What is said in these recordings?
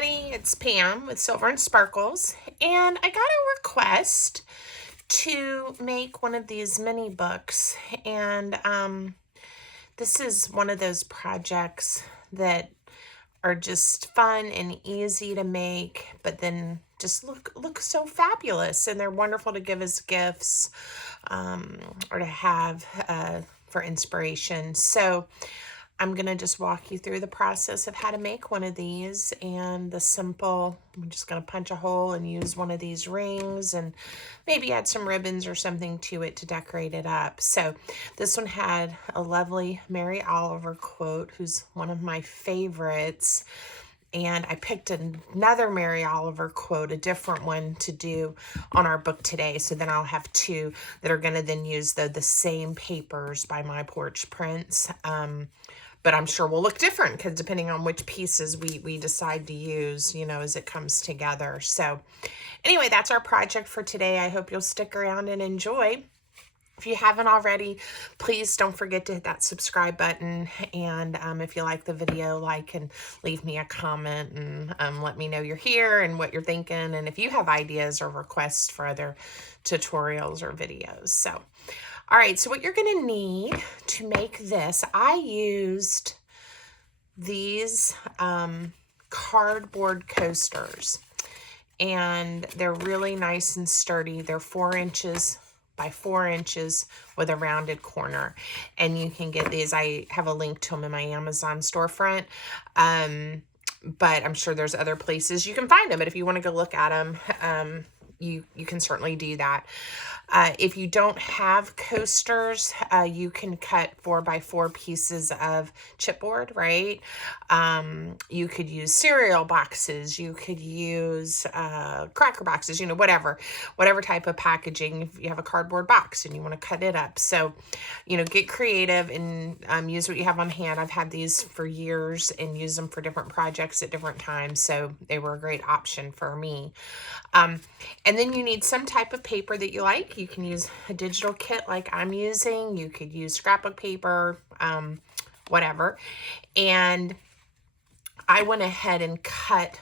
everybody, it's Pam with Silver and Sparkles, and I got a request to make one of these mini books, and this is one of those projects that are just fun and easy to make, but then just look so fabulous, and they're wonderful to give as gifts or to have for inspiration. So I'm going to just walk you through the process of how to make one of these and the simple, I'm just going to punch a hole and use one of these rings and maybe add some ribbons or something to it to decorate it up. So this one had a lovely Mary Oliver quote, who's one of my favorites. And I picked another Mary Oliver quote, a different one to do on our book today. So then I'll have two that are going to then use the same papers by My Porch Prints. But I'm sure will look different because depending on which pieces we decide to use, you know, as it comes together. So anyway, that's our project for today. I hope you'll stick around and enjoy. If you haven't already, please don't forget to hit that subscribe button. And if you like the video, like and leave me a comment and let me know you're here and what you're thinking. And if you have ideas or requests for other tutorials or videos. So, all right, so what you're going to need to make this, I used these cardboard coasters. And they're really nice and sturdy. They're 4 inches by 4 inches with a rounded corner, and you can get these. I have a link to them in my Amazon storefront, but I'm sure there's other places you can find them. But if you want to go look at them, you can certainly do that. If you don't have coasters, you can cut 4 by 4 pieces of chipboard, right? You could use cereal boxes. You could use cracker boxes, you know, whatever type of packaging. If you have a cardboard box and you want to cut it up. So, you know, get creative and use what you have on hand. I've had these for years and use them for different projects at different times. So they were a great option for me. And then you need some type of paper that you like. You can use a digital kit like I'm using. You could use scrapbook paper, whatever. And I went ahead and cut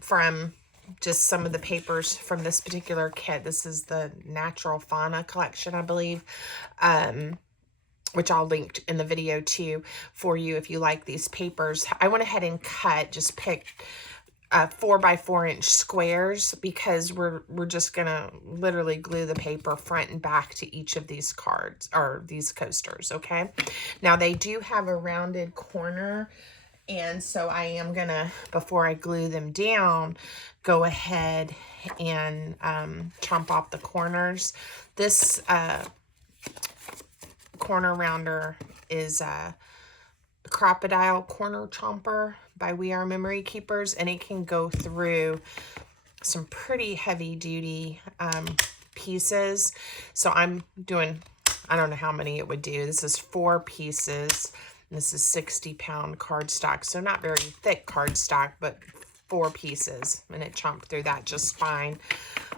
from just some of the papers from this particular kit. This is the Natural Fauna collection, I believe, which I'll link in the video too for you if you like these papers. I went ahead and just picked 4 by 4 inch squares because we're just gonna literally glue the paper front and back to each of these cards or these coasters. Okay, now they do have a rounded corner, and so I am gonna, before I glue them down, go ahead and chomp off the corners. This corner rounder is a Crocodile Corner Chomper by We Are Memory Keepers, and it can go through some pretty heavy duty pieces. So I'm doing, I don't know how many it would do. This is 4 pieces. And this is 60-pound cardstock, so not very thick cardstock, but 4 pieces, and it chomped through that just fine.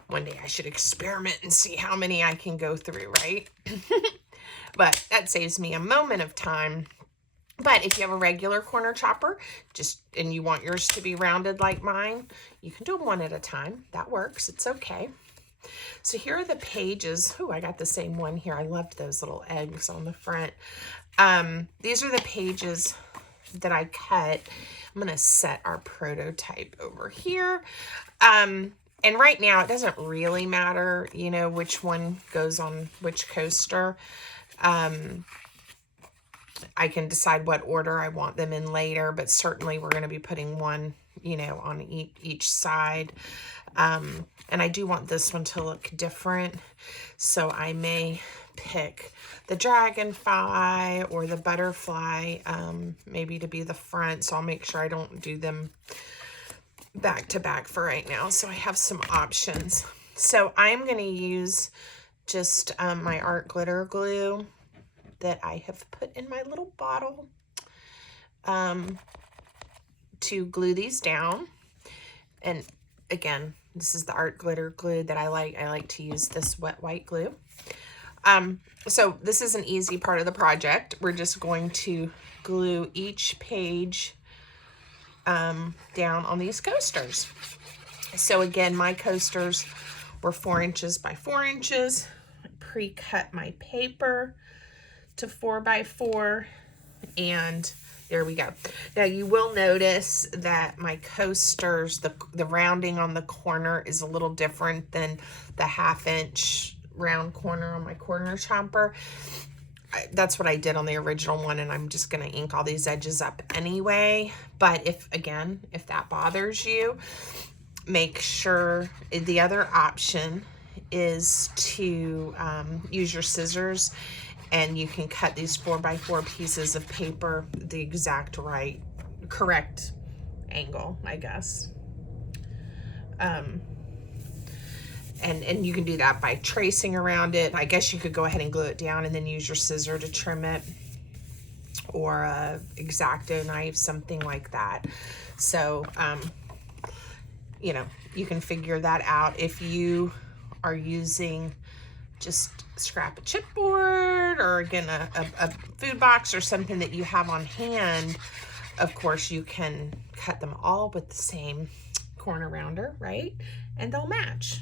One day I should experiment and see how many I can go through, right? But that saves me a moment of time. But if you have a regular corner chopper, and you want yours to be rounded like mine, you can do them one at a time. That works. It's okay. So here are the pages. Oh, I got the same one here. I loved those little eggs on the front. These are the pages that I cut. I'm going to set our prototype over here. And right now, it doesn't really matter, you know, which one goes on which coaster. I can decide what order I want them in later, but certainly we're going to be putting one, you know, on each side. And I do want this one to look different, so I may pick the dragonfly or the butterfly, maybe to be the front, so I'll make sure I don't do them back to back for right now, so I have some options. So I'm going to use just my art glitter glue that I have put in my little bottle to glue these down. And again, this is the art glitter glue that I like. I like to use this wet white glue. So this is an easy part of the project. We're just going to glue each page down on these coasters. So again, my coasters were 4 inches by 4 inches. I pre-cut my paper to 4 by 4, and there we go. Now you will notice that my coasters, the rounding on the corner is a little different than the 1/2 inch round corner on my corner chomper. That's what I did on the original one, and I'm just going to ink all these edges up anyway. But if that bothers you, make sure the other option is to use your scissors, and you can cut these 4 by 4 pieces of paper the exact correct angle, I guess. And you can do that by tracing around it. I guess you could go ahead and glue it down and then use your scissor to trim it, or a X-Acto knife, something like that. So, you know, you can figure that out. If you are using just scrap a chipboard, or again, a food box or something that you have on hand, of course you can cut them all with the same corner rounder, right? And they'll match.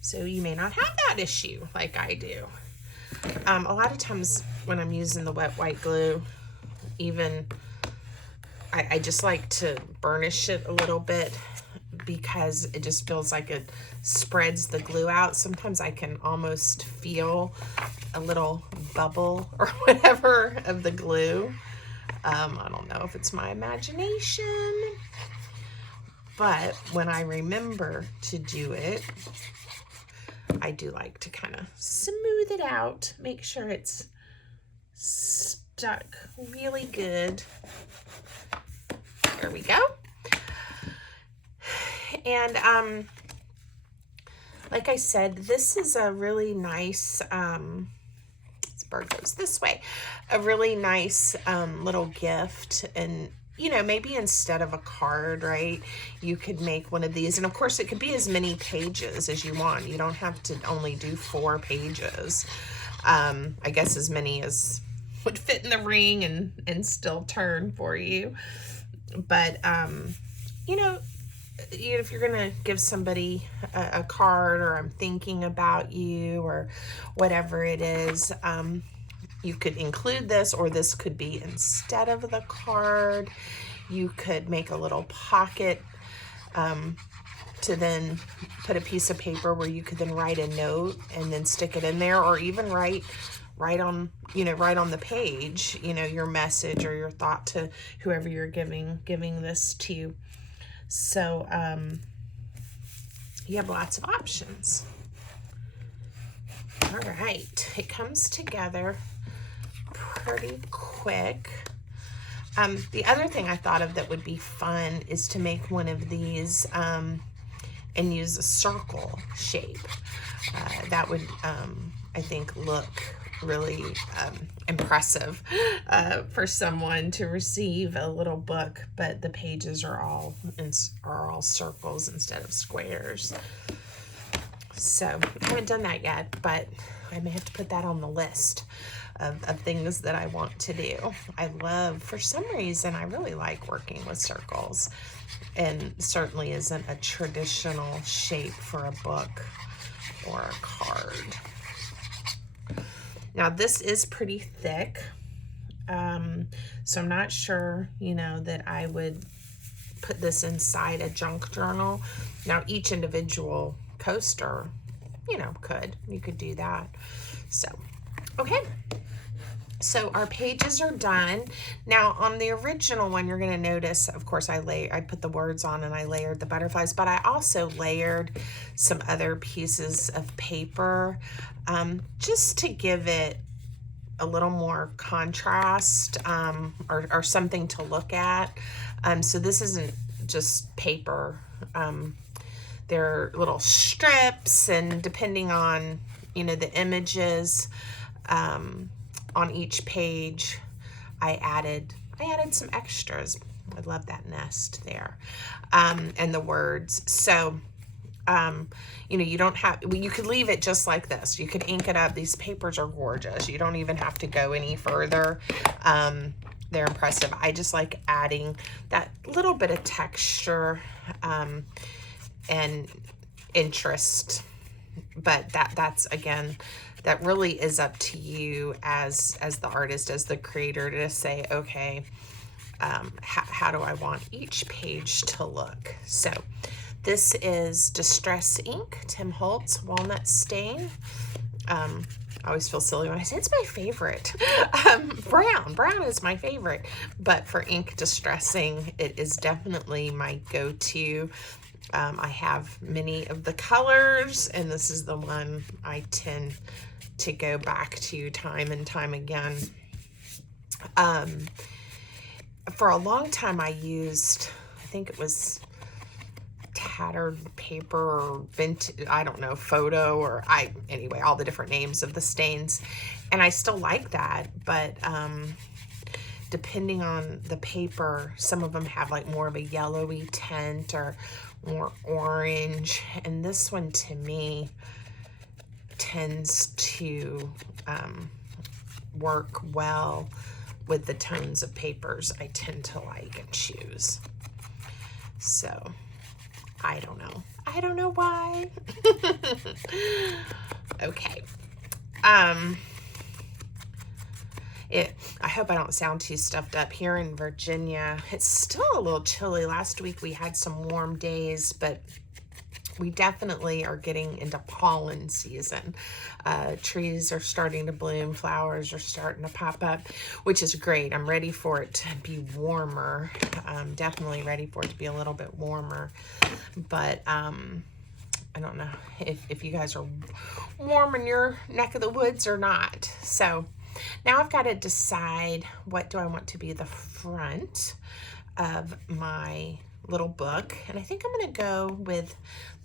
So you may not have that issue like I do. A lot of times when I'm using the wet white glue, even I just like to burnish it a little bit, because it just feels like it spreads the glue out. Sometimes I can almost feel a little bubble or whatever of the glue. I don't know if it's my imagination, but when I remember to do it, I do like to kind of smooth it out, make sure it's stuck really good. There we go. And like I said, this is a really nice, this bird goes this way, a really nice little gift. And you know, maybe instead of a card, right, you could make one of these. And of course, it could be as many pages as you want. You don't have to only do 4 pages. I guess as many as would fit in the ring and still turn for you. But, you know, if you're going to give somebody a card, or I'm thinking about you, or whatever it is, you could include this, or this could be instead of the card. You could make a little pocket to then put a piece of paper where you could then write a note and then stick it in there, or even write on, you know, right on the page, you know, your message or your thought to whoever you're giving this to. So you have lots of options. All right, it comes together pretty quick. The other thing I thought of that would be fun is to make one of these and use a circle shape. That would, I think, look really impressive for someone to receive a little book, but the pages are all circles instead of squares. So I haven't done that yet, but I may have to put that on the list of things that I want to do. For some reason, I really like working with circles, and certainly isn't a traditional shape for a book or a card. Now this is pretty thick, so I'm not sure, you know, that I would put this inside a junk journal. Now each individual coaster, you know, you could do that. So, okay. So our pages are done. Now on the original one, you're going to notice, of course, I put the words on and I layered the butterflies, but I also layered some other pieces of paper just to give it a little more contrast or something to look at. So this isn't just paper. They're little strips, and depending on, you know, the images, on each page, I added some extras. I love that nest there, and the words. So, you know, you could leave it just like this. You could ink it up. These papers are gorgeous. You don't even have to go any further. they're impressive. I just like adding that little bit of texture and interest. But that's again, that really is up to you as the artist, as the creator, to say, okay, how do I want each page to look? So this is Distress Ink, Tim Holtz Walnut Stain. I always feel silly when I say it's my favorite. Brown is my favorite, but for ink distressing, it is definitely my go-to. I have many of the colors, and this is the one I tend to go back to time and time again. For a long time I used, I think it was tattered paper or vintage, I don't know, photo, or anyway, all the different names of the stains. And I still like that, but depending on the paper, some of them have like more of a yellowy tint or more orange. And this one to me tends to work well with the tones of papers I tend to like and choose. So I don't know. I don't know why. Okay. I hope I don't sound too stuffed up. Here in Virginia, it's still a little chilly. Last week we had some warm days, but we definitely are getting into pollen season. Trees are starting to bloom, flowers are starting to pop up, which is great. I'm ready for it to be warmer. I'm definitely ready for it to be a little bit warmer. But I don't know if you guys are warm in your neck of the woods or not. So now I've got to decide, what do I want to be the front of my little book. And I think I'm going to go with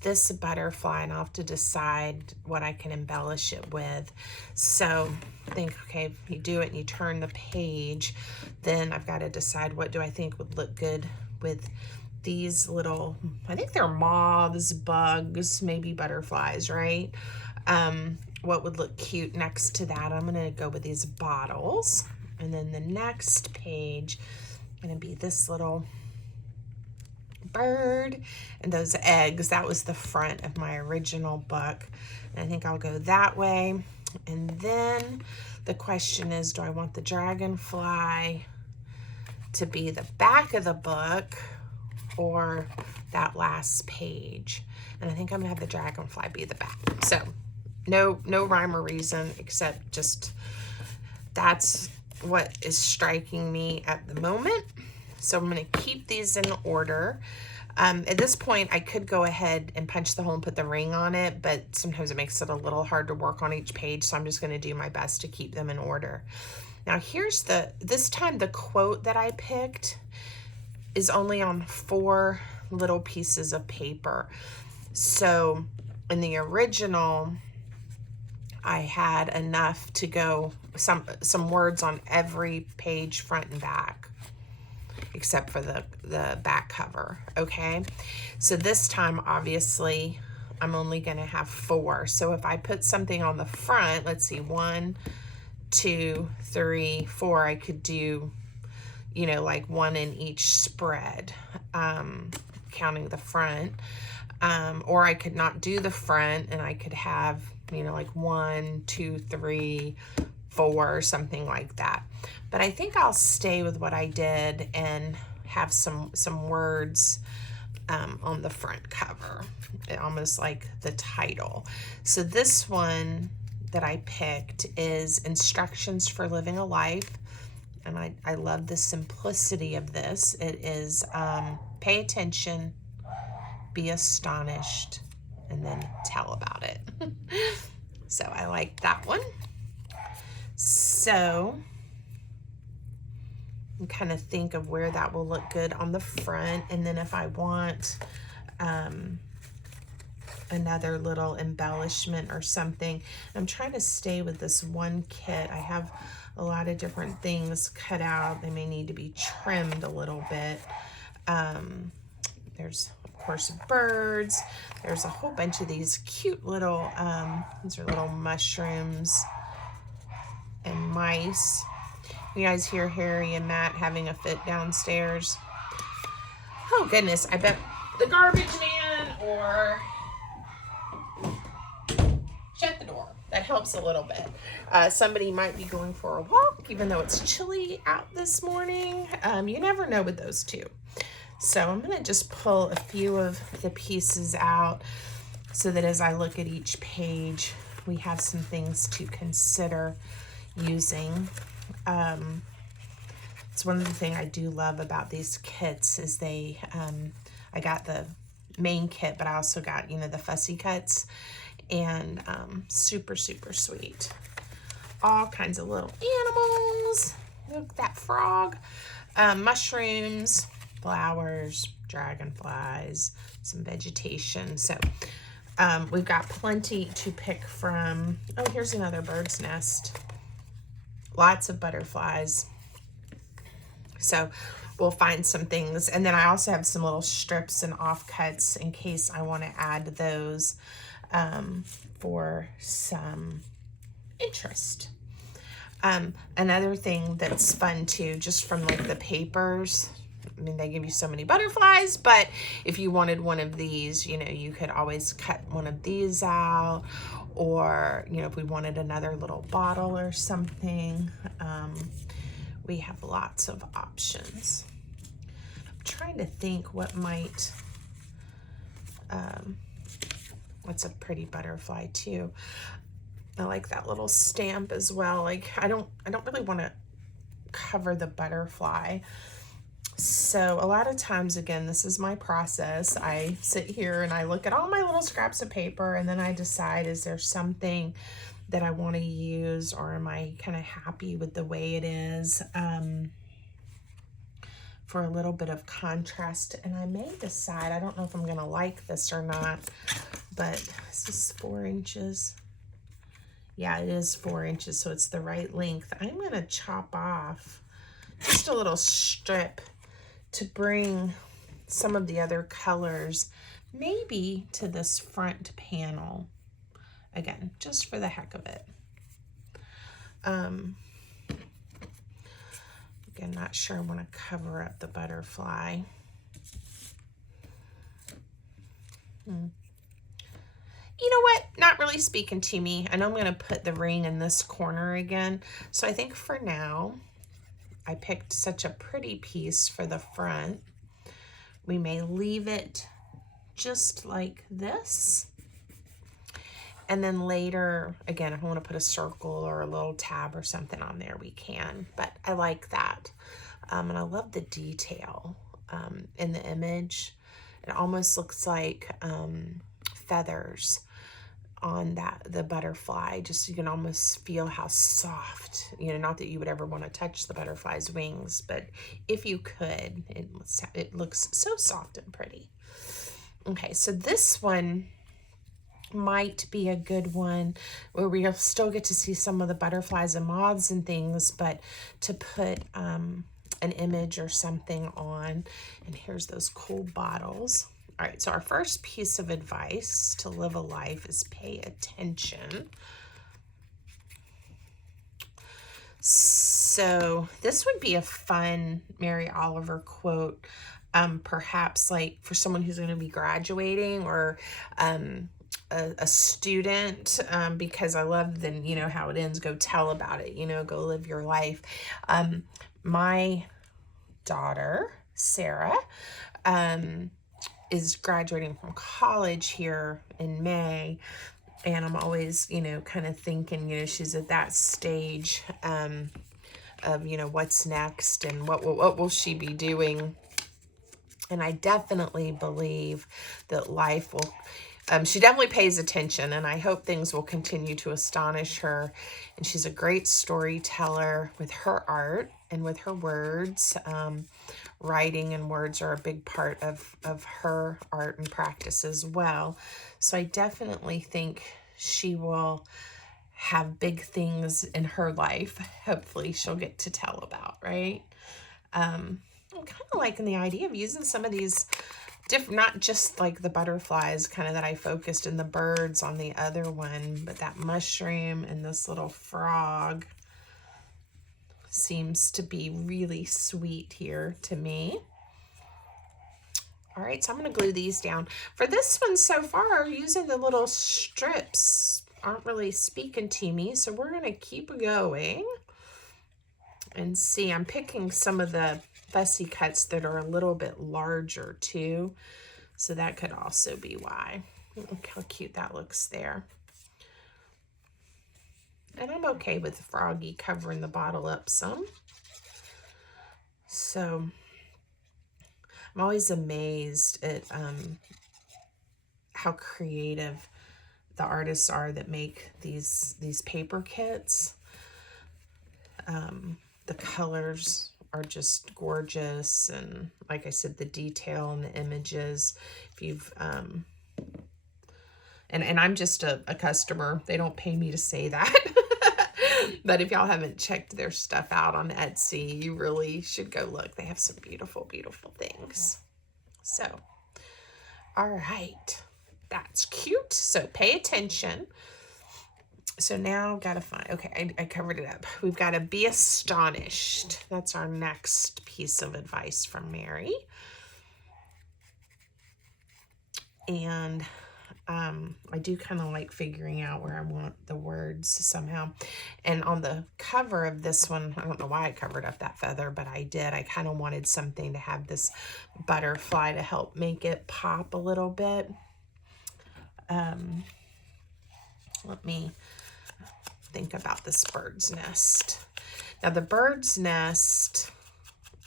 this butterfly, and I'll have to decide what I can embellish it with. So think, okay, if you do it and you turn the page, then I've got to decide, what do I think would look good with these little, I think they're moths, bugs, maybe butterflies, right? What would look cute next to that? I'm going to go with these bottles. And then the next page is going to be this little bird and those eggs. That was the front of my original book, and I think I'll go that way. And then the question is, do I want the dragonfly to be the back of the book or that last page? And I think I'm gonna have the dragonfly be the back. So no rhyme or reason, except just that's what is striking me at the moment. So I'm going to keep these in order. At this point, I could go ahead and punch the hole and put the ring on it, but sometimes it makes it a little hard to work on each page, so I'm just going to do my best to keep them in order. Now here's this time the quote that I picked is only on 4 little pieces of paper. So in the original, I had enough to go some words on every page, front and back, except for the back cover. Okay, so this time obviously I'm only going to have 4. So if I put something on the front, let's see, 1, 2, 3, 4, I could do, you know, like 1 in each spread, counting the front. Or I could not do the front, and I could have, you know, like 1, 2, 3, 4, something like that. But I think I'll stay with what I did and have some words on the front cover, almost like the title. So this one that I picked is Instructions for Living a Life. And I love the simplicity of this. It is pay attention, be astonished, and then tell about it. So I like that one. So and kind of think of where that will look good on the front. And then if I want another little embellishment or something, I'm trying to stay with this one kit. I have a lot of different things cut out. They may need to be trimmed a little bit. There's of course birds. There's a whole bunch of these cute little, these are little mushrooms and mice. You guys hear Harry and Matt having a fit downstairs? Oh goodness, I bet the garbage man or shut the door. That helps a little bit. Somebody might be going for a walk, even though it's chilly out this morning. You never know with those two. So I'm going to just pull a few of the pieces out so that as I look at each page, we have some things to consider using. It's one of the things I do love about these kits is I got the main kit, but I also got, you know, the fussy cuts, and super, super sweet. All kinds of little animals. Look, that frog. Mushrooms, flowers, dragonflies, some vegetation. So we've got plenty to pick from. Oh, here's another bird's nest. Lots of butterflies. So we'll find some things. And then I also have some little strips and offcuts in case I want to add those for some interest. Another thing that's fun too, just from like the papers, I mean, they give you so many butterflies, but if you wanted one of these, you know, you could always cut one of these out, or, you know, if we wanted another little bottle or something, we have lots of options. I'm trying to think what might, what's a pretty butterfly too. I like that little stamp as well. Like I don't really want to cover the butterfly. So a lot of times, again, this is my process. I sit here and I look at all my little scraps of paper, and then I decide, is there something that I want to use, or am I kind of happy with the way it is, for a little bit of contrast. And I may decide, I don't know if I'm going to like this or not, but this is 4 inches. Yeah, it is 4 inches, so it's the right length. I'm going to chop off just a little strip to bring some of the other colors maybe to this front panel. Again, just for the heck of it. Again, not sure I want to cover up the butterfly. You know what? Not really speaking to me. I know I'm going to put the ring in this corner again. So I think for now, I picked such a pretty piece for the front. We may leave it just like this. And then later, again, if I want to put a circle or a little tab or something on there, we can. But I like that. And I love the detail in the image. It almost looks like feathers on the butterfly. Just you can almost feel how soft, you know, not that you would ever want to touch the butterfly's wings, but if you could, it looks so soft and pretty. Okay, so this one might be a good one where we'll still get to see some of the butterflies and moths and things, but to put an image or something on. And here's those cool bottles. All right, so our first piece of advice to live a life is pay attention. So this would be a fun Mary Oliver quote, perhaps like for someone who's going to be graduating, or a student, because I love then, you know, how it ends, go tell about it, you know, go live your life. My daughter, Sarah, is graduating from college here in May, and I'm always, you know, kind of thinking, you know, she's at that stage of, you know, what's next and what will she be doing. And I definitely believe that life will, she definitely pays attention, and I hope things will continue to astonish her. And she's a great storyteller with her art and with her words. Writing and words are a big part of her art and practice as well. So I definitely think she will have big things in her life. Hopefully she'll get to tell about, right? I'm kind of liking the idea of using some of these different, not just like the butterflies kind of that I focused in the birds on the other one, but that mushroom and this little frog. seems to be really sweet here to me. All right, so I'm going to glue these down. For this one so far, using the little strips aren't really speaking to me, so we're going to keep going and see. I'm picking some of the fussy cuts that are a little bit larger too, so that could also be why. Look how cute that looks there. And I'm okay with Froggy covering the bottle up some. So I'm always amazed at how creative the artists are that make these paper kits. The colors are just gorgeous, and like I said, the detail and the images. If you've and I'm just a customer. They don't pay me to say that. But if y'all haven't checked their stuff out on Etsy, you really should go look. They have some beautiful, beautiful things. So, all right. That's cute. So pay attention. So now gotta find, okay, I covered it up. We've got to be astonished. That's our next piece of advice from Mary. And I do kind of like figuring out where I want the words somehow. And on the cover of this one, I don't know why I covered up that feather, but I did. I kind of wanted something to have this butterfly to help make it pop a little bit. Let me think about this bird's nest. Now the bird's nest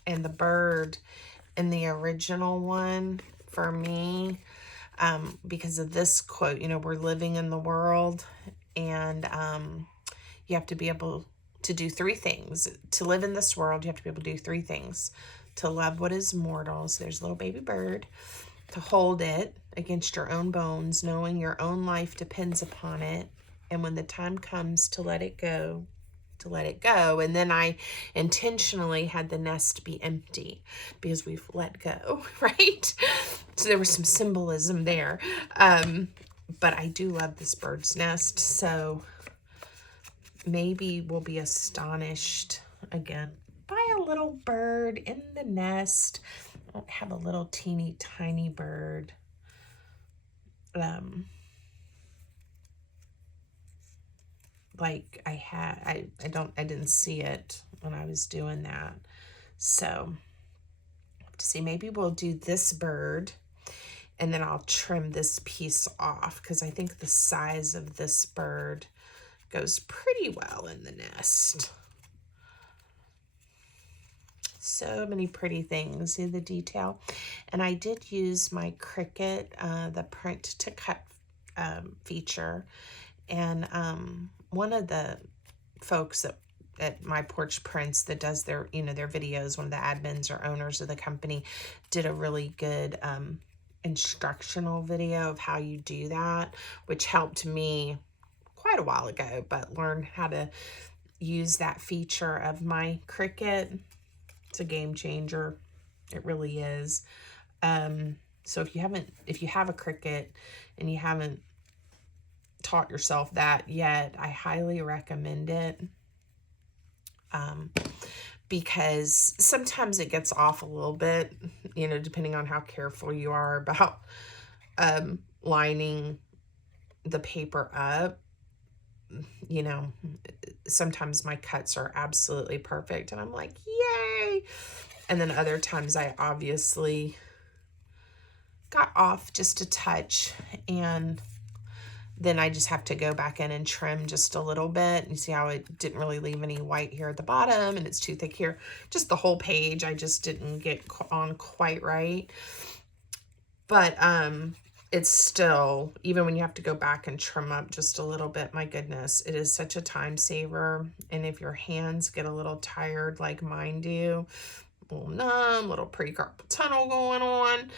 and the bird in the original one for me, because of this quote, you know, we're living in the world, and you have to be able to do three things. To live in this world, you have to be able to do three things. To love what is mortal, so there's a little baby bird. To hold it against your own bones, knowing your own life depends upon it. And when the time comes to let it go, to let it go. And then I intentionally had the nest be empty because we've let go, right? So there was some symbolism there. But I do love this bird's nest. So maybe we'll be astonished again by a little bird in the nest. I don't have a little teeny tiny bird. Like I didn't see it when I was doing that. So to see, maybe we'll do this bird and then I'll trim this piece off because I think the size of this bird goes pretty well in the nest. So many pretty things. See the detail? And I did use my Cricut, the print to cut feature. And one of the folks at My Porch Prints that does their, you know, their videos, one of the admins or owners of the company, did a really good instructional video of how you do that, which helped me quite a while ago, but learn how to use that feature of my Cricut. It's a game changer. It really is. So if you have a Cricut and you haven't taught yourself that yet, I highly recommend it. Because sometimes it gets off a little bit, you know, depending on how careful you are about lining the paper up. You know, sometimes my cuts are absolutely perfect and I'm like, yay. And then other times I obviously got off just a touch, and then I just have to go back in and trim just a little bit. You see how it didn't really leave any white here at the bottom, and it's too thick here. Just the whole page I just didn't get on quite right. But it's still, even when you have to go back and trim up just a little bit, my goodness, it is such a time saver. And if your hands get a little tired like mine do, a little numb, little pre-carpal tunnel going on,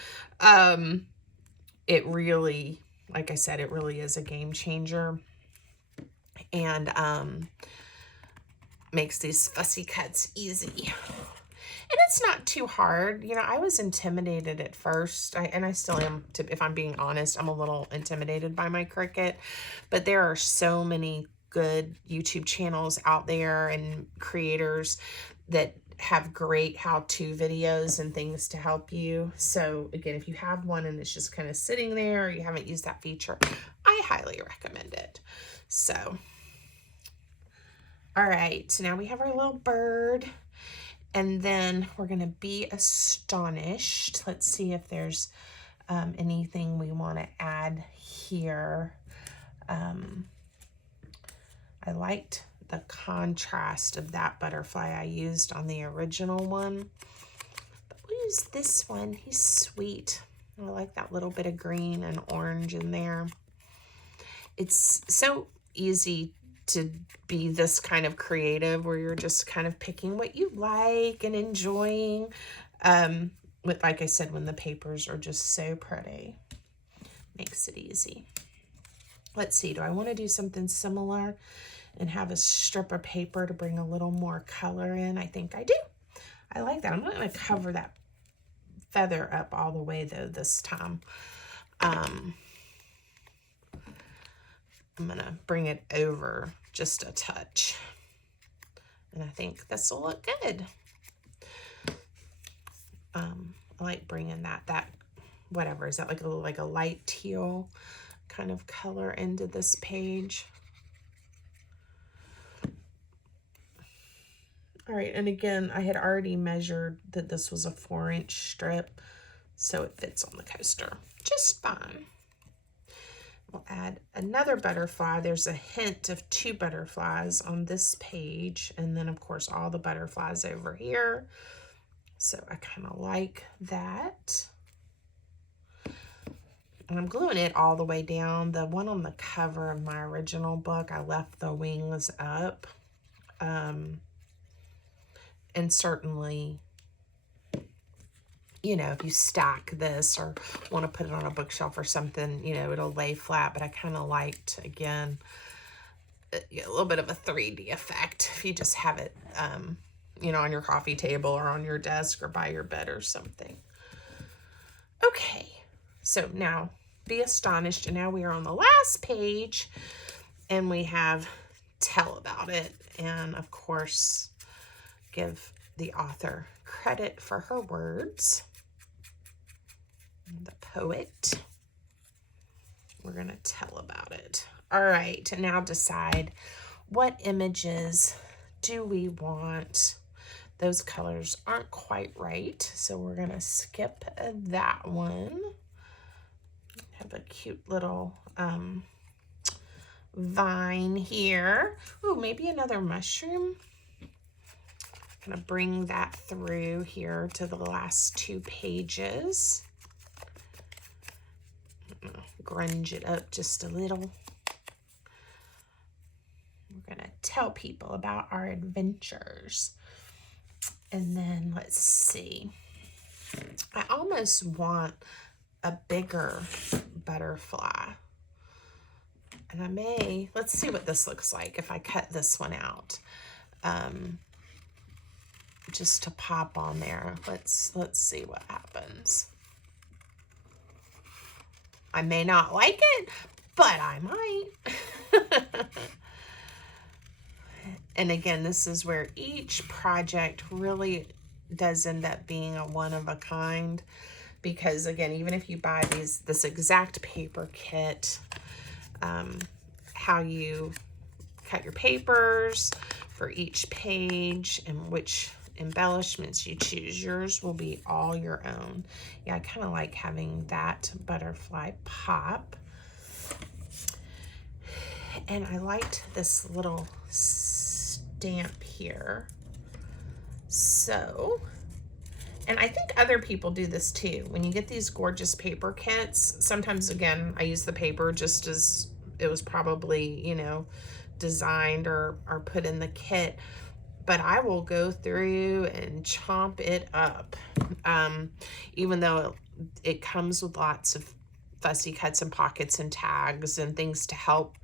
it really, like I said, it really is a game changer, and makes these fussy cuts easy. And it's not too hard. You know, I was intimidated at first, and I still am, if I'm being honest. I'm a little intimidated by my Cricut, but there are so many good YouTube channels out there and creators that have great how-to videos and things to help you. So again, if you have one and it's just kind of sitting there, or you haven't used that feature, I highly recommend it. So, all right, so now we have our little bird, and then we're gonna be astonished. Let's see if there's anything we want to add here. I liked the contrast of that butterfly I used on the original one. But we'll use this one. He's sweet. I like that little bit of green and orange in there. It's so easy to be this kind of creative where you're just kind of picking what you like and enjoying. With, like I said, when the papers are just so pretty. Makes it easy. Let's see, do I want to do something similar and have a strip of paper to bring a little more color in? I think I do. I like that. I'm not going to cover that feather up all the way though this time. I'm going to bring it over just a touch. And I think this will look good. I like bringing that whatever, is that like a light teal kind of color into this page. All right, and again, I had already measured that this was a 4-inch strip, so it fits on the coaster just fine. We'll add another butterfly. There's a hint of 2 butterflies on this page, and then of course all the butterflies over here. So I kind of like that. And I'm gluing it all the way down. The one on the cover of my original book, I left the wings up. And certainly, you know, if you stack this or want to put it on a bookshelf or something, you know, it'll lay flat. But I kind of liked, again, a little bit of a 3D effect if you just have it, you know, on your coffee table or on your desk or by your bed or something. Okay, so now be astonished, and now we are on the last page, and we have tell about it, and of course give the author credit for her words. The poet. We're going to tell about it. All right, and now decide what images do we want. Those colors aren't quite right, so we're going to skip that one. Have a cute little vine here. Oh, maybe another mushroom. Gonna bring that through here to the last 2 pages. Grunge it up just a little. We're gonna tell people about our adventures. And then let's see. I almost want a bigger butterfly. And I may, let's see what this looks like if I cut this one out. Just to pop on there. Let's see what happens. I may not like it, but I might. And again, this is where each project really does end up being a one of a kind, because again, even if you buy this exact paper kit, how you cut your papers for each page and which embellishments you choose, yours will be all your own. Yeah, I kind of like having that butterfly pop. And I liked this little stamp here. So, and I think other people do this too. When you get these gorgeous paper kits, sometimes again, I use the paper just as it was probably, you know, designed or put in the kit. But I will go through and chomp it up. Even though it comes with lots of fussy cuts and pockets and tags and things to help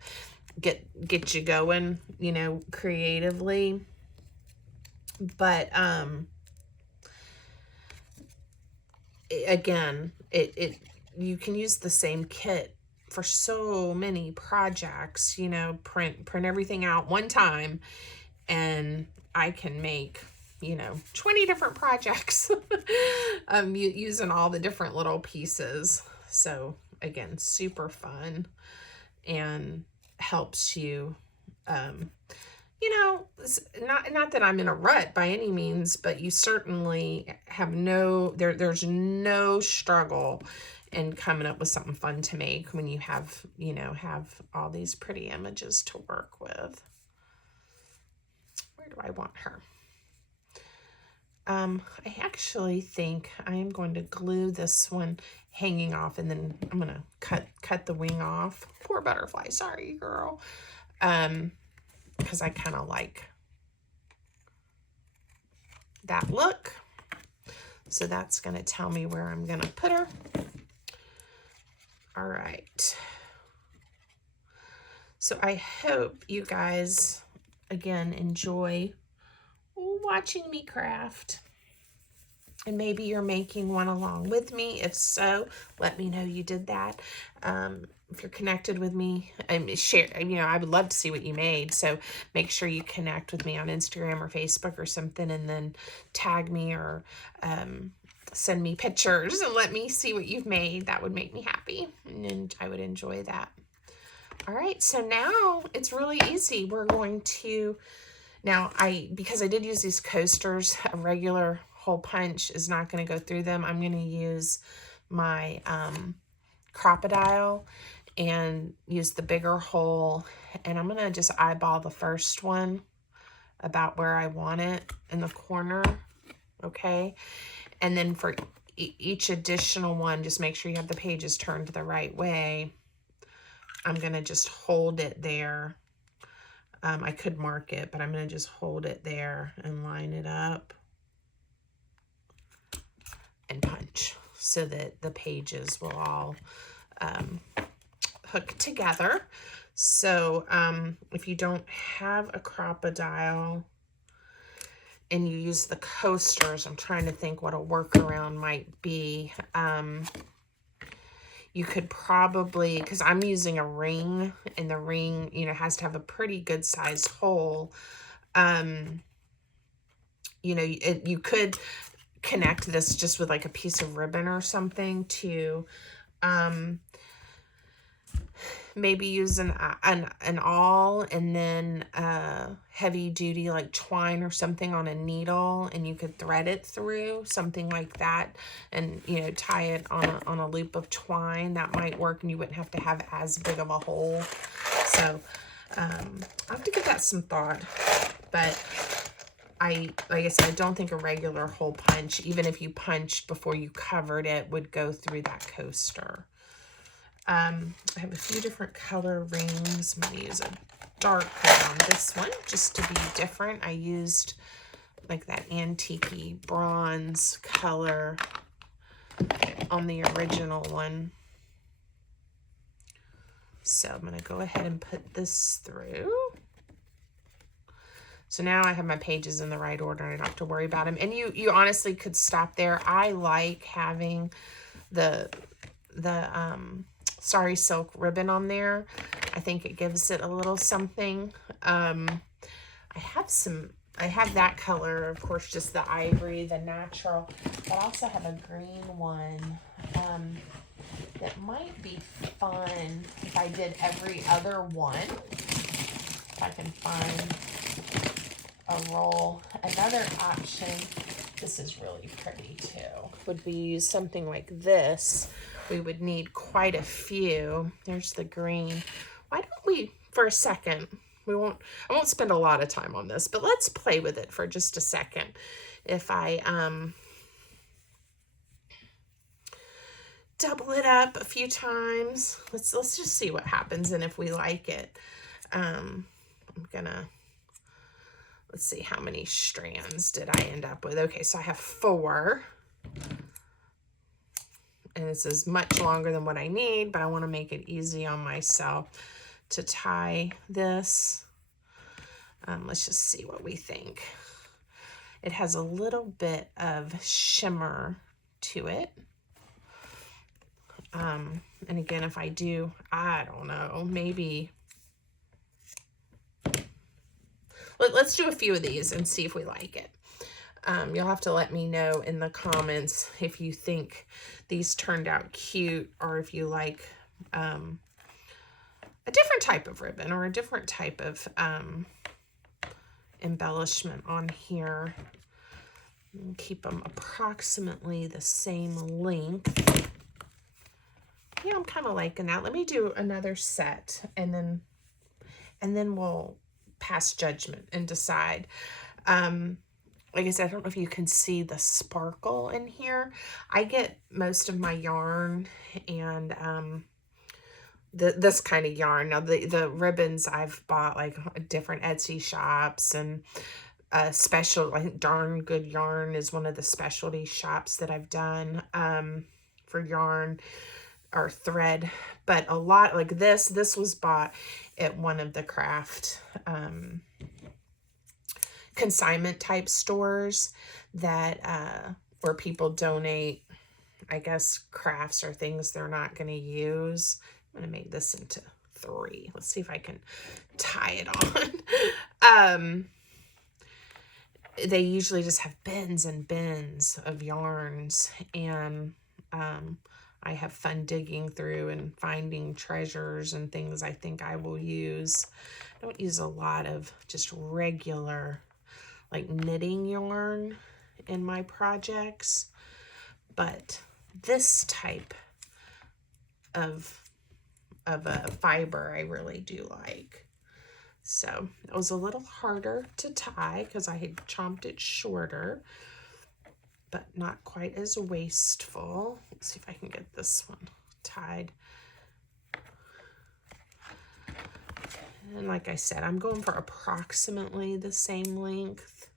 get you going, you know, creatively. But again, you can use the same kit for so many projects, you know, print everything out one time, and I can make, you know, 20 different projects using all the different little pieces. So again, super fun, and helps you, you know, not that I'm in a rut by any means, but you certainly have there's no struggle in coming up with something fun to make when you have, you know, have all these pretty images to work with. Where do I want her? I actually think I am going to glue this one hanging off, and then I'm going to cut the wing off. Poor butterfly, sorry girl. Because I kind of like that look. So that's going to tell me where I'm going to put her. All right. So I hope you guys, again, enjoy watching me craft. And maybe you're making one along with me. If so, let me know you did that. If you're connected with me, share, you know, I would love to see what you made. So make sure you connect with me on Instagram or Facebook or something, and then tag me or send me pictures and let me see what you've made. That would make me happy, and I would enjoy that. All right, so now it's really easy. We're going to, now because I did use these coasters, a regular hole punch is not going to go through them. I'm going to use my Crocodile and use the bigger hole, and I'm going to just eyeball the first one about where I want it in the corner, okay? And then for each additional one, just make sure you have the pages turned the right way. I'm going to just hold it there. I could mark it, but I'm going to just hold it there and line it up and punch so that the pages will all hook together. So if you don't have a Crocodile and you use the coasters, I'm trying to think what a workaround might be. You could probably, because I'm using a ring, and the ring, you know, has to have a pretty good sized hole. You know, you could connect this just with like a piece of ribbon or something to maybe use an awl, and then heavy duty like twine or something on a needle, and you could thread it through, something like that, and you know, tie it on a loop of twine. That might work, and you wouldn't have to have as big of a hole. So I'll have to give that some thought. But like I said, I don't think a regular hole punch, even if you punched before you covered it, would go through that coaster. I have a few different color rings. I'm going to use a dark one on this one just to be different. I used like that antique bronze color on the original one. So I'm going to go ahead and put this through. So now I have my pages in the right order, and I don't have to worry about them. And you honestly could stop there. I like having the Starry Silk ribbon on there. I think it gives it a little something. I have that color, of course, just the ivory, the natural. I also have a green one that might be fun if I did every other one. If I can find a roll. Another option, this is really pretty too, would be use something like this. We would need quite a few. There's the green. Why don't we, for a second, I won't spend a lot of time on this, but let's play with it for just a second. If I double it up a few times, let's just see what happens, and if we like it. I'm gonna, let's see, how many strands did I end up with? Okay, so I have 4. And this is much longer than what I need, but I want to make it easy on myself to tie this. Let's just see what we think. It has a little bit of shimmer to it. And again, if I do, I don't know, maybe let's do a few of these and see if we like it. You'll have to let me know in the comments if you think these turned out cute, or if you like a different type of ribbon or a different type of embellishment on here. Keep them approximately the same length. Yeah, I'm kind of liking that. Let me do another set, and then we'll pass judgment and decide. Like I said, I don't know if you can see the sparkle in here. I get most of my yarn and this kind of yarn. Now the ribbons I've bought like different Etsy shops, and special, I think Darn Good Yarn is one of the specialty shops that I've done for yarn or thread. But a lot like this was bought at one of the craft consignment type stores that where people donate, I guess, crafts or things they're not going to use. I'm going to make this into 3. Let's see if I can tie it on. They usually just have bins and bins of yarns, and I have fun digging through and finding treasures and things I think I will use. I don't use a lot of just regular like knitting yarn in my projects, but this type of a fiber I really do like. So it was a little harder to tie because I had chomped it shorter, but not quite as wasteful. Let's see if I can get this one tied. And like I said, I'm going for approximately the same length,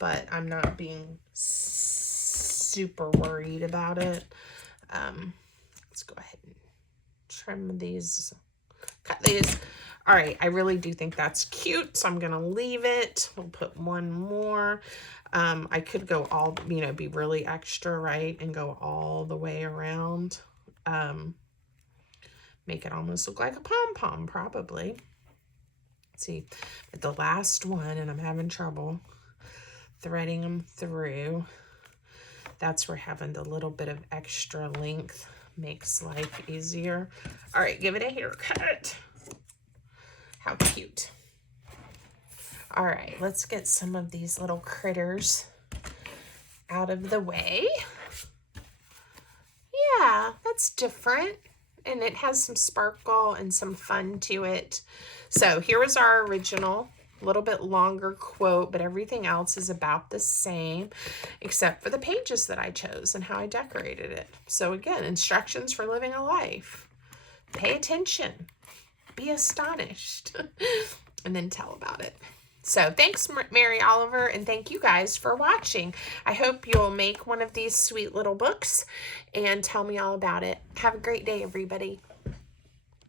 but I'm not being super worried about it. Let's go ahead and trim these, cut these. All right, I really do think that's cute, so I'm going to leave it. We'll put one more. I could go all, be really extra, right, and go all the way around. Make it almost look like a pom-pom, probably. Let's see, but the last one, and I'm having trouble threading them through. That's where having the little bit of extra length makes life easier. All right, give it a haircut. How cute. All right, let's get some of these little critters out of the way. Yeah, that's different. And it has some sparkle and some fun to it. So here was our original, a little bit longer quote, but everything else is about the same, except for the pages that I chose and how I decorated it. So again, instructions for living a life. Pay attention. Be astonished. And then tell about it. So thanks, Mary Oliver, and thank you guys for watching. I hope you'll make one of these sweet little books and tell me all about it. Have a great day, everybody.